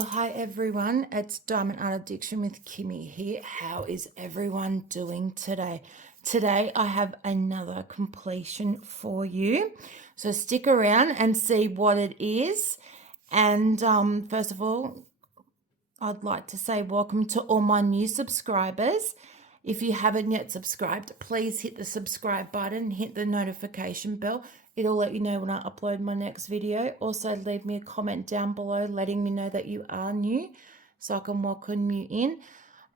Well, hi everyone. It's Diamond Art Addiction with Kimmy here. How is everyone doing today? Today I have another completion for you. So stick around and see what it is. And first of all, I'd like to say welcome to all my new subscribers. If you haven't yet subscribed, please hit the subscribe button, hit the notification bell. It'll let you know when I upload my next video. Also, leave me a comment down below letting me know that you are new so I can welcome you in.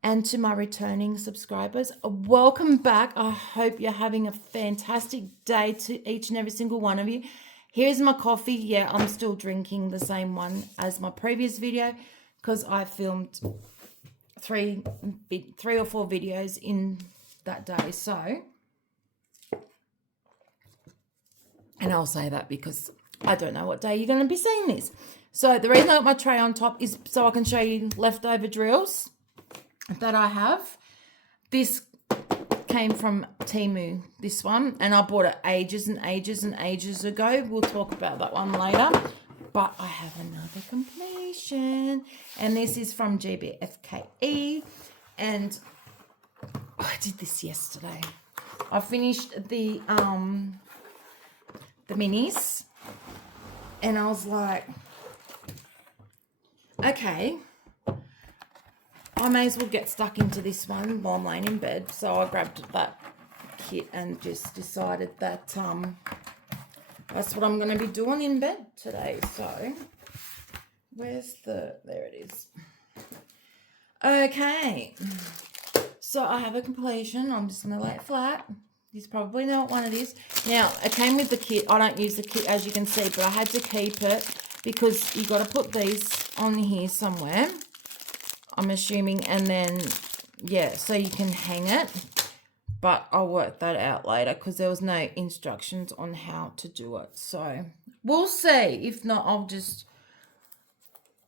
And to my returning subscribers, welcome back. I hope you're having a fantastic day to each and every single one of you. Here's my coffee. Yeah, I'm still drinking the same one as my previous video because I filmed three or four videos in that day. So, and I'll say that because I don't know what day you're going to be seeing this. So the reason I got my tray on top is so I can show you leftover drills that I have. This came from Temu, this one, and I bought it ages and ages and ages ago. We'll talk about that one later. But I have another completion, and this is from GBFKE, and I did this yesterday. I finished the minis, and I was like, okay, I may as well get stuck into this one while I'm laying in bed. So I grabbed that kit and just decided that that's what I'm going to be doing in bed today. So there it is. Okay, so I have a completion. I'm just going to lay it flat. You probably know what one it is. Now, it came with the kit. I don't use the kit, as you can see, but I had to keep it because you got to put these on here somewhere, I'm assuming, and then, yeah, so you can hang it. But I'll work that out later because there was no instructions on how to do it. So, we'll see. If not, I'll just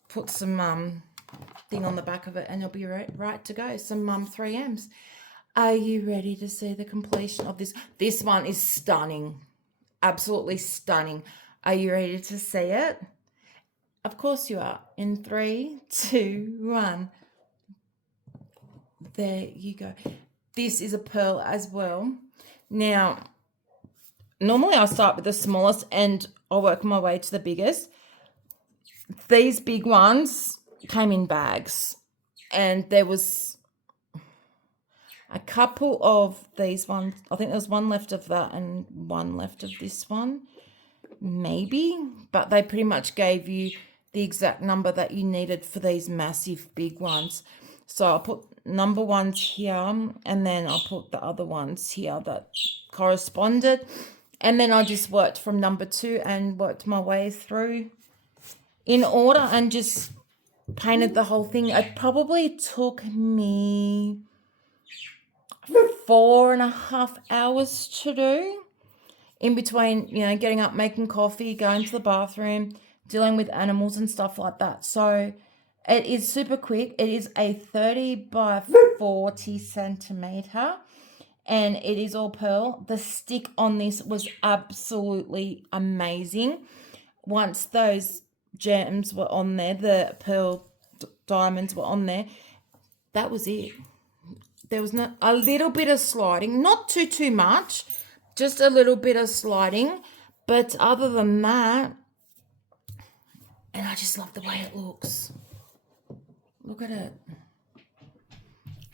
put some thing on the back of it and it'll be right to go. Some 3Ms. Are you ready to see the completion of this? This one is stunning. Absolutely stunning. Are you ready to see it? Of course you are. In 3, 2, 1. There you go. This is a pearl as well. Now, normally I start with the smallest and I'll work my way to the biggest. These big ones came in bags, and there was a couple of these ones. I think there was one left of that and one left of this one, maybe. But they pretty much gave you the exact number that you needed for these massive big ones. So I'll put number ones here, and then I'll put the other ones here that corresponded. And then I just worked from number 2 and worked my way through in order and just painted the whole thing. It probably took me 4.5 hours to do, in between, you know, getting up, making coffee, going to the bathroom, dealing with animals and stuff like that. So it is super quick. It is a 30 by 40 centimeter, and it is all pearl. The stick on this was absolutely amazing. Once those gems were on there, the pearl diamonds were on there, that was it. There was a little bit of sliding, not too much, just a little bit of sliding. But other than that, and I just love the way it looks. Look at it.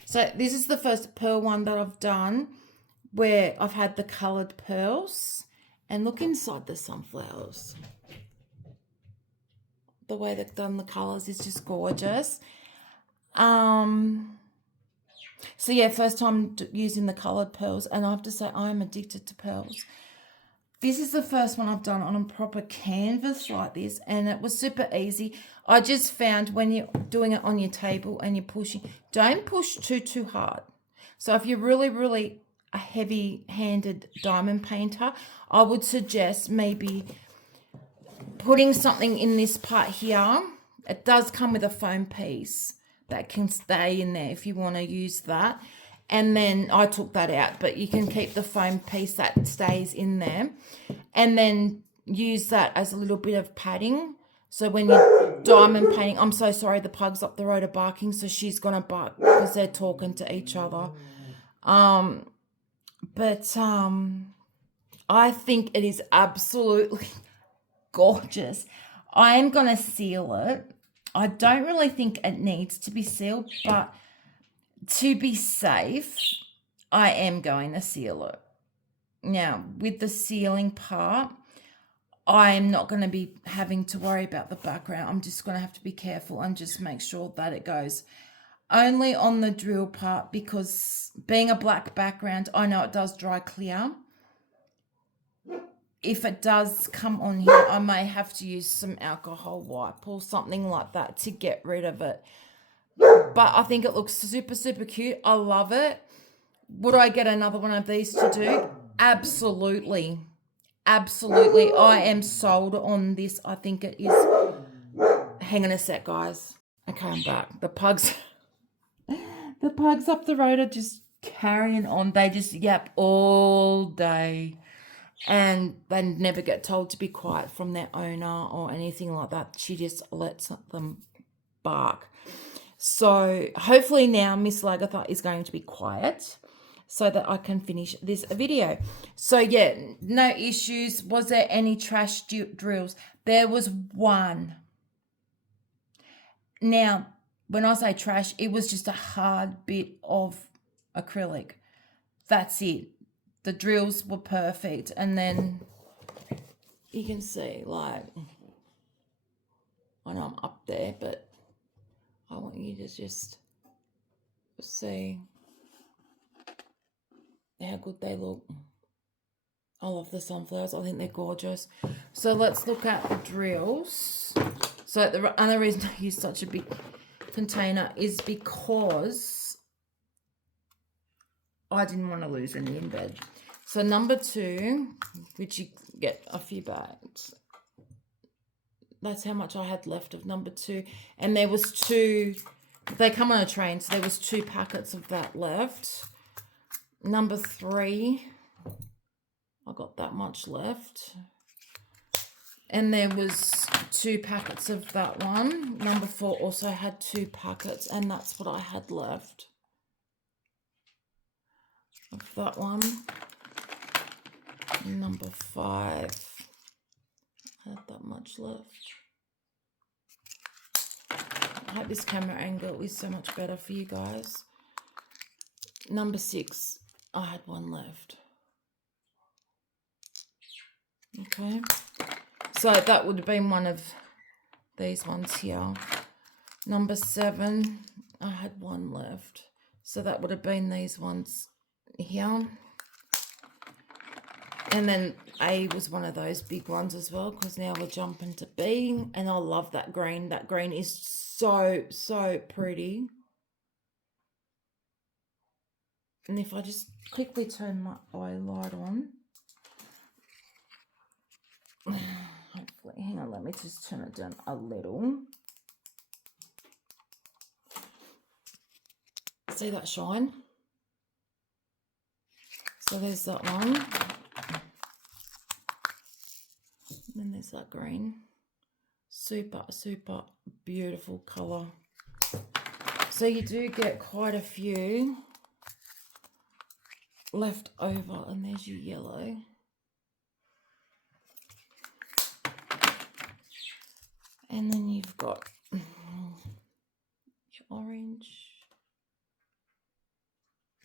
So this is the first pearl one that I've done where I've had the coloured pearls. And look inside the sunflowers. The way they've done the colours is just gorgeous. So yeah, first time using the coloured pearls, and I have to say I am addicted to pearls. This is the first one I've done on a proper canvas like this, and it was super easy. I just found when you're doing it on your table and you're pushing, don't push too hard. So if you're really a heavy-handed diamond painter, I would suggest maybe putting something in this part here. It does come with a foam piece that can stay in there if you want to use that. And then I took that out, but you can keep the foam piece that stays in there, and then use that as a little bit of padding. So when you're diamond painting. I'm so sorry, the pugs up the road are barking, so she's gonna bark because they're talking to each other. But I think it is absolutely gorgeous. I am gonna seal it. I don't really think it needs to be sealed, but to be safe, I am going to seal it. Now, with the sealing part, I am not going to be having to worry about the background. I'm just going to have to be careful and just make sure that it goes only on the drill part, because being a black background, I know it does dry clear. If it does come on here, I may have to use some alcohol wipe or something like that to get rid of it. But I think it looks super, super cute. I love it. Would I get another one of these to do? Absolutely. Absolutely. I am sold on this. I think it is. Hang on a sec, guys. Okay, I'm back. The pugs up the road are just carrying on. They just yap all day. And they never get told to be quiet from their owner or anything like that. She just lets them bark. So hopefully now Miss Lagatha is going to be quiet so that I can finish this video. So yeah, no issues. Was there any trash drills? There was one. Now, when I say trash, it was just a hard bit of acrylic. That's it. The drills were perfect. And then you can see, like, I know I'm up there, but I want you to just see how good they look. I love the sunflowers. I think they're gorgeous. So let's look at the drills. So the other reason I use such a big container is because I didn't want to lose any in bed. So number 2, which you get a few bags. That's how much I had left of number 2. And there was 2, they come on a train, so there was 2 packets of that left. Number 3, I got that much left. And there was 2 packets of that one. Number 4 also had 2 packets, and that's what I had left of that one. Number 5, I had that much left. I hope this camera angle is so much better for you guys. Number 6, I had 1 left. Okay. So that would have been one of these ones here. Number 7, I had 1 left. So that would have been these ones here. And then A was one of those big ones as well, because now we're jumping to B. And I love that green. That green is so, so pretty. And if I just quickly turn my eye light on. Hopefully, hang on, let me just turn it down a little. See that shine? So there's that one. And then there's that green. Super, super beautiful colour. So you do get quite a few left over. And there's your yellow. And then you've got your orange.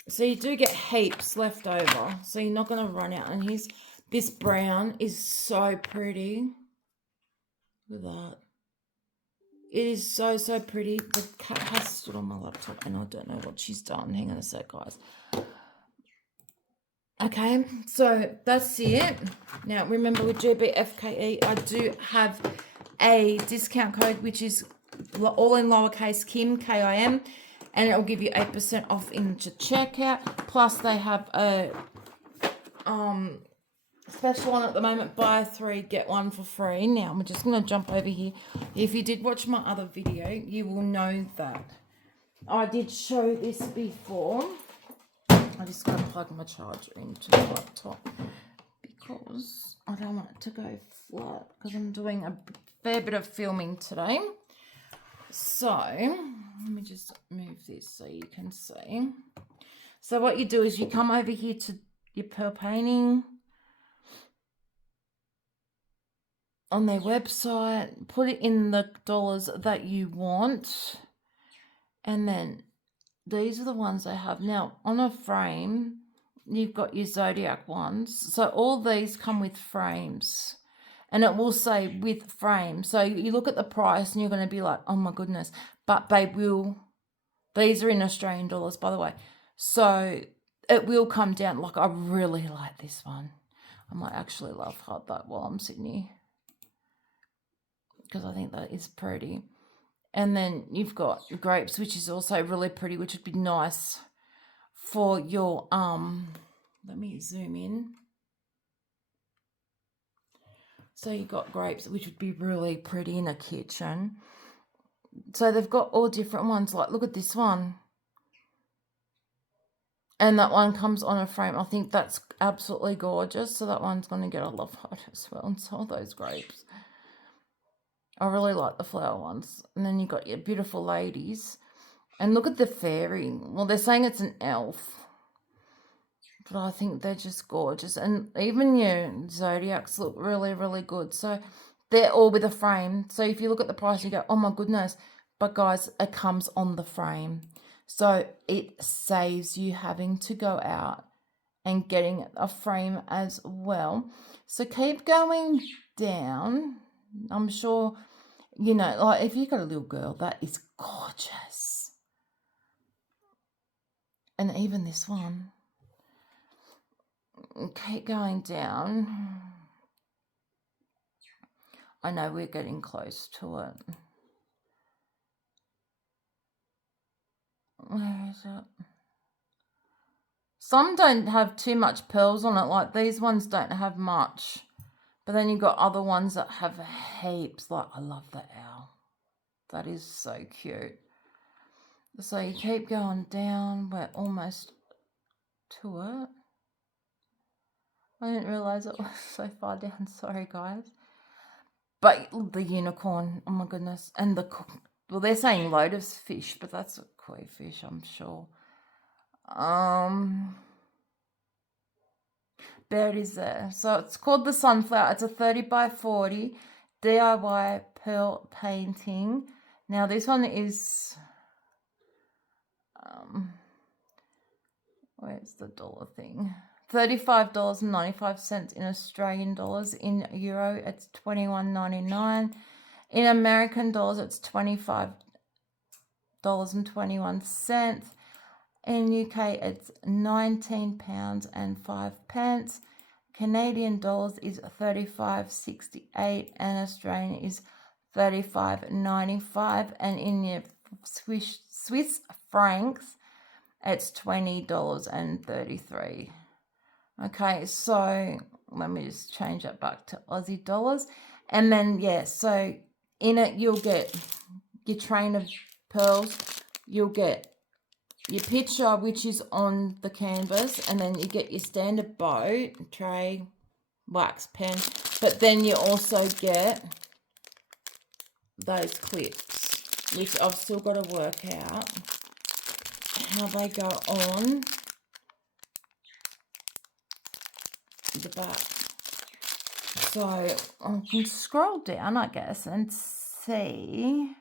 So you do get heaps left over. So you're not going to run out. And here's this brown is so pretty. Look at that. It is so, so pretty. The cat has stood on my laptop and I don't know what she's done. Hang on a sec, guys. Okay, so that's it. Now, remember with GBFKE, I do have a discount code, which is all in lowercase Kim, K-I-M, and it will give you 8% off into checkout. Plus, they have a special on at the moment, buy 3, get 1 for free. Now, I'm just going to jump over here. If you did watch my other video, you will know that I did show this before. I just got to plug my charger into the laptop because I don't want it to go flat because I'm doing a fair bit of filming today. So let me just move this so you can see. So what you do is you come over here to your pearl painting on their website, put it in the dollars that you want, and then these are the ones they have. Now, on a frame, you've got your Zodiac ones. So all these come with frames, and it will say with frame. So you look at the price and you're going to be like, oh my goodness. But they will, these are in Australian dollars, by the way. So it will come down. Like, I really like this one. I might actually love that while I'm sitting here, because I think that is pretty. And then you've got grapes, which is also really pretty, which would be nice for your, let me zoom in. So you've got grapes, which would be really pretty in a kitchen. So they've got all different ones. Like, look at this one. And that one comes on a frame. I think that's absolutely gorgeous. So that one's going to get a love heart as well. And so are those grapes. I really like the flower ones. And then you've got your beautiful ladies. And look at the fairy. Well, they're saying it's an elf. But I think they're just gorgeous. And even your Zodiacs look really, really good. So they're all with a frame. So if you look at the price, you go, oh my goodness. But guys, it comes on the frame. So it saves you having to go out and getting a frame as well. So keep going down. I'm sure, you know, like if you've got a little girl, that is gorgeous. And even this one. Keep going down. I know we're getting close to it. Where is it? Some don't have too much pearls on it. Like these ones don't have much. But then you've got other ones that have heaps. Like, I love the owl. That is so cute. So you keep going down. We're almost to it. I didn't realise it was so far down. Sorry, guys. But the unicorn, oh my goodness. And the, well, they're saying lotus fish, but that's a koi fish, I'm sure. There it is there. So it's called the Sunflower. It's a 30 by 40 DIY pearl painting. Now this one is, where's the dollar thing? $35.95 in Australian dollars. In euro, it's $21.99. In American dollars, it's $25.21. In UK, it's £19.05. Canadian dollars is $35.68, and Australian is $35.95. And in your Swiss francs, it's $20.33. Okay, so let me just change that back to Aussie dollars. And then, yeah, so in it, you'll get your train of pearls. You'll get your picture, which is on the canvas. And then you get your standard bow, tray, wax pen. But then you also get those clips, which I've still got to work out how they go on the back. So I can scroll down, I guess, and see.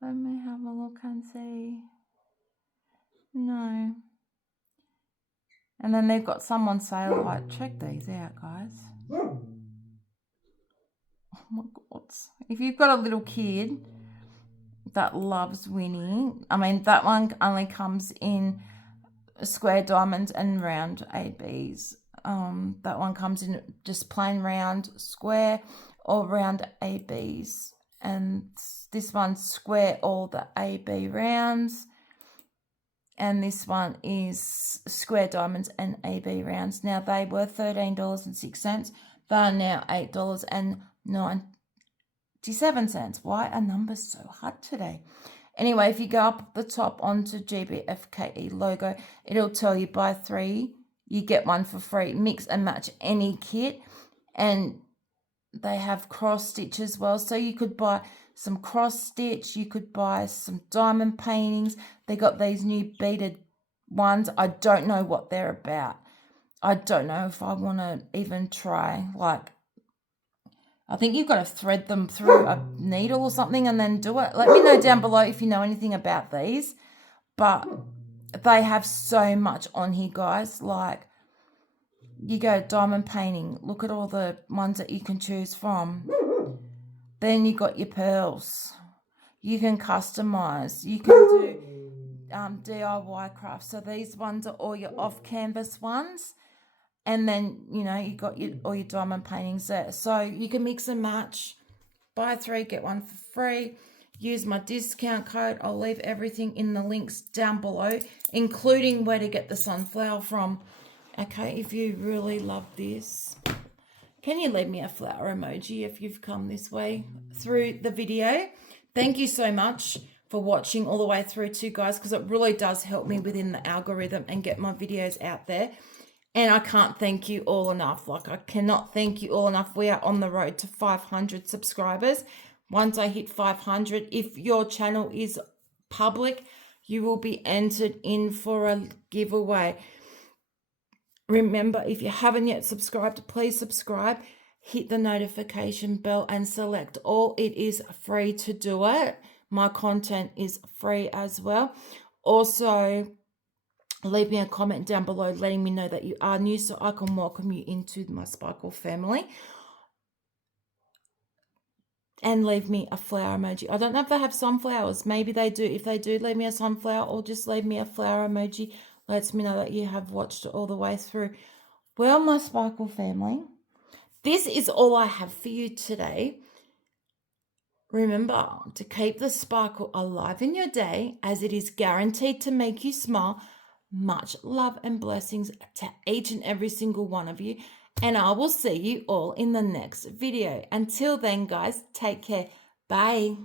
Let me have a look and see. No. And then they've got some on sale. Like, check these out, guys. Oh my God. If you've got a little kid that loves winning, I mean, that one only comes in square diamonds and round ABs. That one comes in just plain round square or round ABs. And this one's square all the AB rounds. And this one is square diamonds and AB rounds. Now, they were $13.06. They are now $8.97. Why are numbers so hard today? Anyway, if you go up the top onto GBFKE logo, it'll tell you buy 3, you get one for free. Mix and match any kit, and they have cross stitch as well. So you could buy some cross stitch, you could buy some diamond paintings. They got these new beaded ones. I don't know what they're about. I don't know if I want to even try. Like, I think you've got to thread them through a needle or something and then do it. Let me know down below if you know anything about these. But they have so much on here, guys. Like, you go diamond painting. Look at all the ones that you can choose from. Then you got your pearls. You can customize. You can do DIY crafts. So these ones are all your off-canvas ones. And then, you know, you got all your diamond paintings there. So you can mix and match. Buy 3, get 1 for free. Use my discount code. I'll leave everything in the links down below, including where to get the sunflower from. Okay, if you really love this, can you leave me a flower emoji if you've come this way through the video? Thank you so much for watching all the way through too, guys, because it really does help me within the algorithm and get my videos out there. And I can't thank you all enough. Like, I cannot thank you all enough. We are on the road to 500 subscribers. Once I hit 500, if your channel is public, you will be entered in for a giveaway. Remember, if you haven't yet subscribed, please subscribe. Hit the notification bell and select all. It is free to do it. My content is free as well. Also, leave me a comment down below letting me know that you are new so I can welcome you into my Sparkle family. And leave me a flower emoji. I don't know if they have sunflowers. Maybe they do. If they do, leave me a sunflower or just leave me a flower emoji. Lets me know that you have watched it all the way through. Well, my Sparkle family, this is all I have for you today. Remember to keep the sparkle alive in your day, as it is guaranteed to make you smile. Much love and blessings to each and every single one of you. And I will see you all in the next video. Until then, guys, take care. Bye.